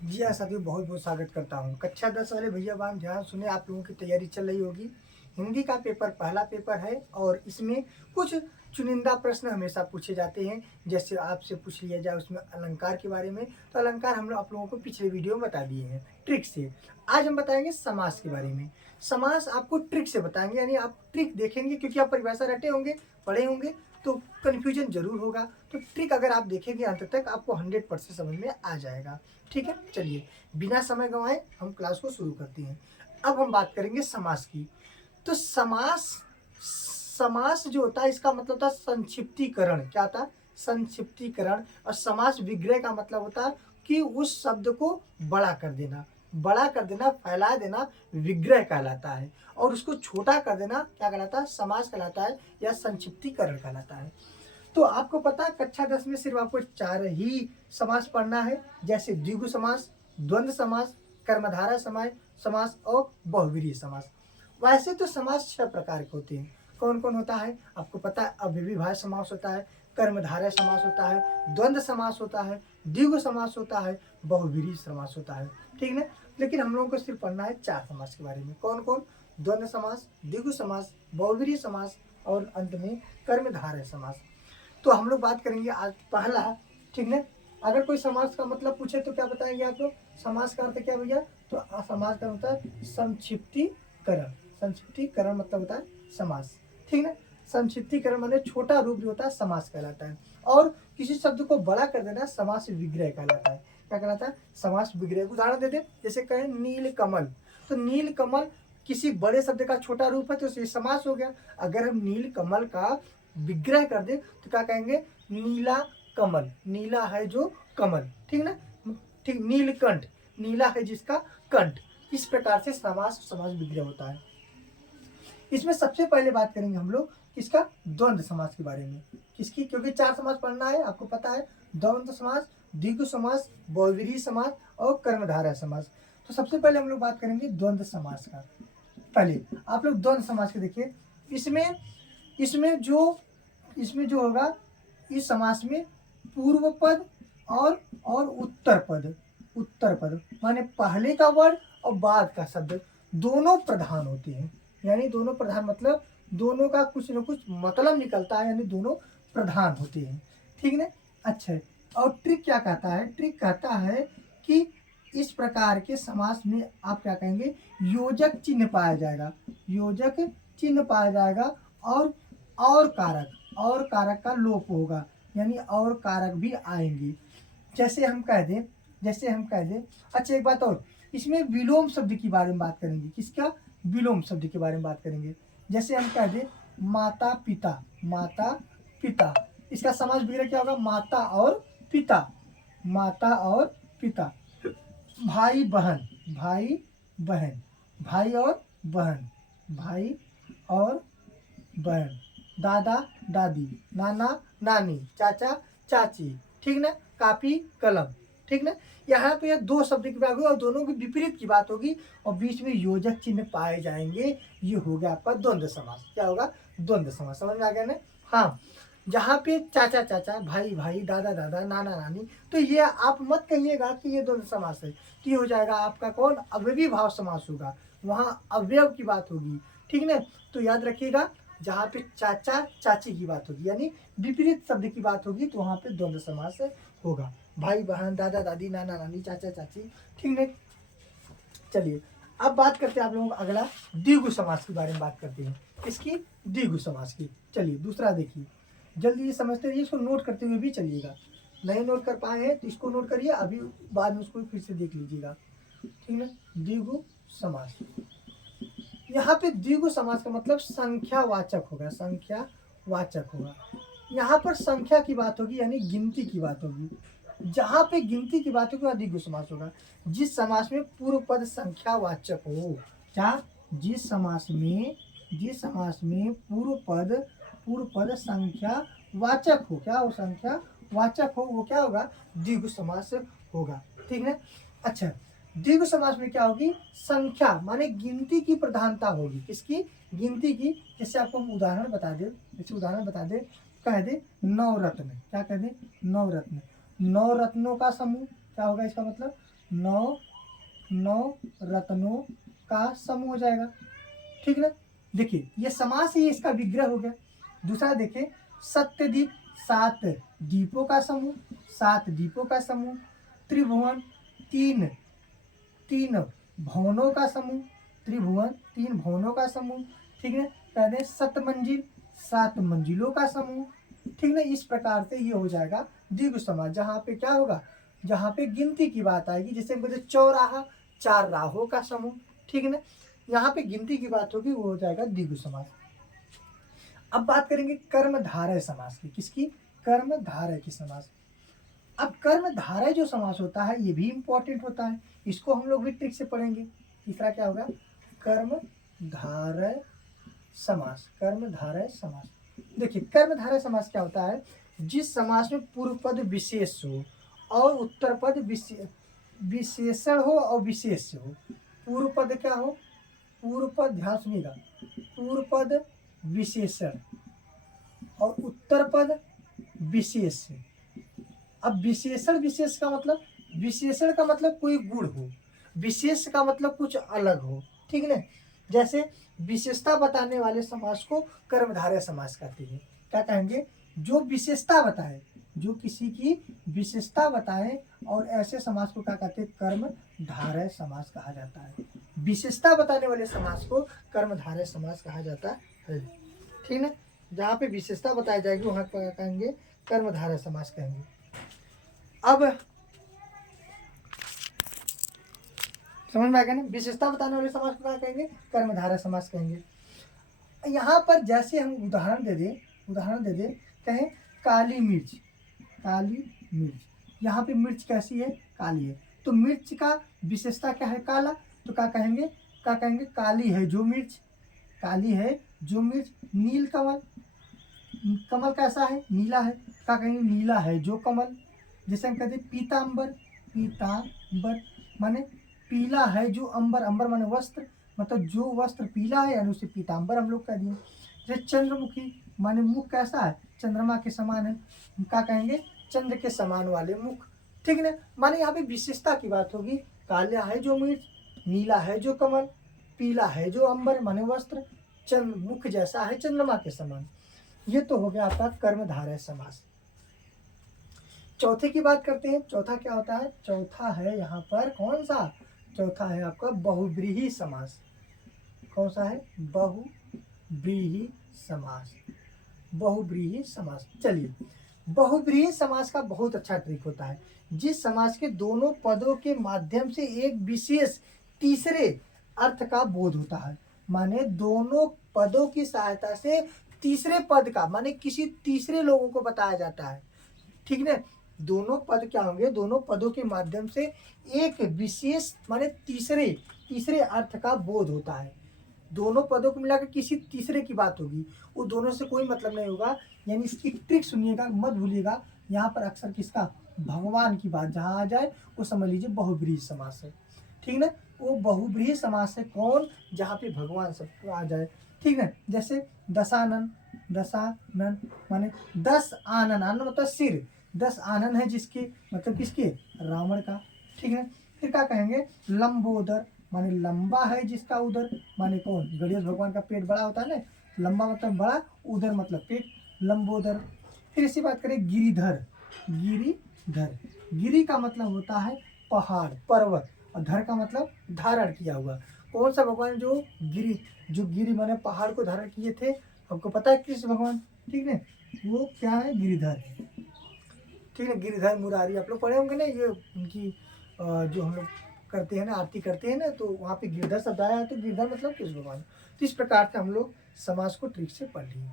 जी हाँ साथियों, बहुत बहुत स्वागत करता हूँ। कक्षा 10 वाले भैया बहन ध्यान सुने, आप लोगों की तैयारी चल रही होगी। हिंदी का पेपर पहला पेपर है और इसमें कुछ चुनिंदा प्रश्न हमेशा पूछे जाते हैं। जैसे आपसे पूछ लिया जाए उसमें अलंकार के बारे में, तो अलंकार हम लोग आप लोगों को पिछले वीडियो में बता दिए हैं ट्रिक से। आज हम बताएंगे समास के बारे में। समास आपको ट्रिक से बताएंगे, यानी आप ट्रिक देखेंगे क्योंकि आप परिभाषा रटे होंगे, पढ़े होंगे, तो कन्फ्यूजन जरूर होगा। तो ट्रिक अगर आप देखेंगे अंत तक आपको 100% समझ में आ जाएगा। ठीक है, चलिए बिना समय गंवाए हम क्लास को शुरू करते हैं। अब हम बात करेंगे समास की। तो समास समास जो होता है इसका मतलब होता है संक्षिप्तीकरण। क्या होता है? संक्षिप्तीकरण। और समास विग्रह का मतलब होता है कि उस शब्द को बड़ा कर देना, बड़ा कर देना, फैला देना विग्रह कहलाता है। और उसको छोटा कर देना क्या कहलाता है? समास कहलाता है या संक्षिप्तीकरण कहलाता है। तो आपको पता है कक्षा 10 में सिर्फ आपको 4 ही समास पढ़ना है, जैसे द्विगु समास, द्वंद्व समास, कर्मधारय समास समास और बहुव्रीहि समास। वैसे तो समास 6 प्रकार के होते हैं। कौन कौन होता है आपको पता है? अव्ययीभाव समास होता है, कर्मधारय समास होता है, द्वंद्व समास होता है, द्विगु समास होता है, बहुव्रीहि समास होता है। ठीक है, लेकिन हम लोगों को सिर्फ पढ़ना है 4 समास के बारे में। कौन कौन? द्वंद्व समास, द्विगु समास, बहुव्रीहि समास और अंत में कर्मधारय समास। तो हम लोग बात करेंगे आज पहला। ठीक है, अगर कोई समास का मतलब पूछे तो क्या बताएंगे आप लोग? समास का अर्थ क्या भैया? तो समास का होता है संक्षिप्तीकरण। संक्षिप्तीकरण मतलब होता है समास। ठीक है, संक्षिप्तीकरण माने छोटा रूप जो होता है समास कहलाता है। और किसी शब्द को बड़ा कर देना समास विग्रह कहलाता है। क्या कहलाता है? समास विग्रह। उदाहरण दे दे, जैसे कहें नील कमल, तो नील कमल किसी बड़े शब्द का छोटा रूप है तो ये समास हो गया। अगर हम नील कमल का विग्रह कर दे तो क्या कहेंगे? नीला कमल। नीला है जो कमल, ठीक ना? ठीक, नीलकंठ, नीला है जिसका कंठ। इस प्रकार से समास समास विग्रह होता है। इसमें सबसे पहले बात करेंगे हम लोग किसका? द्वंद्व समास के बारे में। किसकी? क्योंकि 4 समास पढ़ना है, आपको पता है। द्वंद्व समास, द्विगु समास, बहुव्रीहि समास और कर्मधारय समास। तो सबसे पहले हम लोग बात करेंगे द्वंद्व समास का। पहले आप लोग द्वंद्व समास के देखिए। इसमें इसमें जो इसमें जो होगा, इस समास में पूर्व पद और उत्तर पद, उत्तर पद माने पहले का वर्ड और बाद का शब्द दोनों प्रधान होते हैं। यानी दोनों प्रधान मतलब दोनों का कुछ न कुछ मतलब निकलता है, यानी दोनों प्रधान होते हैं। ठीक है, अच्छा। और ट्रिक क्या कहता है? ट्रिक कहता है कि इस प्रकार के समास में आप क्या कहेंगे? योजक चिन्ह पाया जाएगा, योजक चिन्ह पाया जाएगा। और कारक का लोप होगा, यानी और कारक भी आएंगे। जैसे हम कह दें, अच्छा एक बात और, इसमें विलोम शब्द के बारे में बात करेंगे। किसका? विलोम शब्द के बारे में बात करेंगे। जैसे हम कह दें माता पिता, माता पिता, इसका समास विग्रह क्या होगा? माता और पिता, माता और पिता। भाई बहन, भाई बहन, भाई और बहन, भाई और बहन। दादा दादी, नाना नानी, चाचा चाची। ठीक ना? कापी कलम। ठीक ना? यहाँ पे दो शब्द की बात होगी और दोनों की विपरीत की बात होगी और बीच में योजक चिन्ह पाए जाएंगे। ये हो गया आपका द्वंद्व समास। क्या होगा? द्वंद्व समास। समझ में आ गया ना? हाँ, जहाँ पे चाचा चाचा, भाई भाई, दादा दादा, नाना नानी, तो ये आप मत कहिएगा कि ये द्वंद्व समास है। तो ये हो जाएगा आपका कौन? अव्ययी भाव समास होगा, वहाँ अवयव की बात होगी। ठीक ना? तो याद रखिएगा, जहाँ पे चाचा चाची की बात होगी यानी विपरीत शब्द की बात होगी तो वहाँ पे द्वंद्व समास होगा। भाई बहन, दादा दादी, नाना नानी, चाचा चाची। ठीक है, चलिए अब बात करते हैं आप लोगों को अगला द्विगु समास के बारे में बात करते हैं। किसकी? द्विगु समास की। चलिए दूसरा देखिए, जल्दी ये समझते रहिए, इसको नोट करते हुए भी चलिएगा। नहीं नोट कर पाए हैं तो इसको नोट करिए, अभी बाद में उसको फिर से देख लीजिएगा। ठीक है, द्विगु समास। यहाँ पे द्विगु समास का मतलब संख्यावाचक होगा, संख्यावाचक होगा। यहाँ पर संख्या की बात होगी यानी गिनती की बात होगी। जहाँ पे गिनती की बात होगी वहाँ द्विगु समास होगा। जिस समास में पूर्व पद संख्यावाचक हो, क्या? जिस समास में पूर्व पद संख्यावाचक हो, क्या हो? संख्यावाचक हो, वो क्या होगा? द्विगु समास होगा। ठीक है, अच्छा। द्विगु समास में क्या होगी? संख्या माने गिनती की प्रधानता होगी। किसकी? गिनती की। जैसे आपको हम उदाहरण बता दे, कह दे नवरत्न। क्या कह दे? नवरत्न। नौ रत्नों का समूह क्या होगा? इसका मतलब 9 9 रत्नों का समूह हो जाएगा। ठीक ना। देखिए ये समास ही इसका विग्रह हो गया। दूसरा देखिए सत्यदीप 7 दीपों का समूह, 7 दीपों का समूह। त्रिभुवन 3 3 भवनों का समूह, त्रिभुवन 3 भवनों का समूह। ठीक है। कहते हैं सतमंजिल 7 मंजिलों का समूह। ठीक ना। इस प्रकार से ये हो जाएगा द्विगु समास, जहाँ पे क्या होगा, जहाँ पे गिनती की बात आएगी। जैसे बोलते चौराहा 4 राहों का समूह। ठीक है ना। यहाँ पे गिनती की बात होगी, वो हो जाएगा द्विगु समास। अब बात करेंगे कर्मधारय समास की। किसकी? कर्मधारय की समास। अब कर्मधारय जो समास होता है ये भी इंपॉर्टेंट होता है, इसको हम लोग भी ट्रिक से पढ़ेंगे। तीसरा क्या होगा? कर्मधारय समास। कर्मधारय समास। देखिए कर्मधारय समास क्या होता है? जिस समास में पूर्व पद विशेष हो और उत्तर पद विशेषण हो और विशेष हो। पूर्व पद क्या हो? पूर्व पद, ध्यान सुनिएगा, पूर्व पद विशेषण और उत्तर पद विशेष। अब विशेषण विशेष का मतलब, विशेषण का मतलब कोई गुण हो, विशेष का मतलब कुछ अलग हो। ठीक है। जैसे विशेषता बताने वाले समास को कर्मधारय समास कहते हैं। क्या कहेंगे? जो विशेषता बताए, जो किसी की विशेषता बताए, और ऐसे समास को क्या कहते हैं? कर्मधारय समास कहा जाता है। विशेषता बताने वाले समास को कर्मधारय समास कहा जाता है। ठीक है। जहाँ पे विशेषता बताई जाएगी वहाँ पर कहेंगे कर्मधारय समास कहेंगे। अब समझ में आ गया ना? विशेषता बताने वाले समास को क्या कहेंगे? कर्मधारय समास कहेंगे। यहाँ पर जैसे हम उदाहरण दे दे, कहें काली मिर्च, काली मिर्च। यहाँ पे मिर्च कैसी है? काली है। तो मिर्च का विशेषता क्या है? काला। तो क्या कहेंगे? काली है जो मिर्च, काली है जो मिर्च। नील कमल, कमल कैसा है? नीला है। क्या कहेंगे? नीला है जो कमल। जैसे हम कहते हैं पीताम्बर, पीताम्बर माने पीला है जो अंबर, अंबर माने वस्त्र, मतलब जो वस्त्र पीला है यानी उसे पीताम्बर हम लोग कह दिए। जैसे चंद्रमुखी माने मुख कैसा है? चंद्रमा के समान है। क्या कहेंगे? चंद्र के समान वाले मुख। ठीक है ना। माने यहाँ पे विशेषता की बात होगी। काला है जो मिर्च, नीला है जो कमल, पीला है जो अंबर माने वस्त्र, चंद्र मुख जैसा है चंद्रमा के समान। ये तो हो गया आपका कर्मधारय समास। चौथे की बात करते हैं। चौथा क्या होता है? चौथा है यहाँ पर कौन सा? चौथा है आपका बहुव्रीहि समास। कौन सा है? बहुव्रीहि समास। बहुव्रीहि समास। चलिए, बहुव्रीहि समास का बहुत अच्छा ट्रिक होता है। जिस समास के दोनों पदों के माध्यम से एक विशेष तीसरे अर्थ का बोध होता है, माने दोनों पदों की सहायता से तीसरे पद का, माने किसी तीसरे लोगों को बताया जाता है। ठीक है। दोनों पद क्या होंगे? दोनों पदों के माध्यम से एक विशेष माने तीसरे अर्थ का बोध होता है। दोनों पदों को मिलाकर किसी तीसरे की बात होगी, वो दोनों से कोई मतलब नहीं होगा। यानी इसकी ट्रिक सुनिएगा, मत भूलिएगा। यहाँ पर अक्सर किसका? भगवान की बात जहाँ आ जाए वो समझ लीजिए बहुव्रीहि समास है। ठीक ना। वो बहुव्रीहि समास है कौन? जहाँ पे भगवान सब आ जाए। ठीक है। जैसे दशानन, दशानन माने 10 आनन, आनन मतलब सिर, 10 आनन है जिसके, मतलब किसके? रावण का। ठीक है। फिर क्या कहेंगे? लंबोदर माने लंबा है जिसका उदर, माने कौन? गणेश भगवान का पेट बड़ा होता है ना, लंबा मतलब बड़ा, उदर मतलब पेट, लंबोदर। फिर इसी बात करें गिरिधर, गिरिधर, गिरि का मतलब होता है पहाड़, पर्वत, और धर का मतलब धारण किया हुआ। कौन सा भगवान जो गिरि माने पहाड़ को धारण किए थे? आपको पता है कृष्ण भगवान। ठीक है। वो क्या है? गिरिधर। ठीक है। गिरिधर मुरारी आप लोग पढ़े होंगे ना, ये उनकी जो हम लोग करते हैं ना, आरती करते हैं ना, तो वहाँ पे गिरधर शब्द आया है। तो गिरधर मतलब कृष्ण भगवान। तो इस प्रकार से हम लोग समाज को ट्रिक से पढ़ लिए।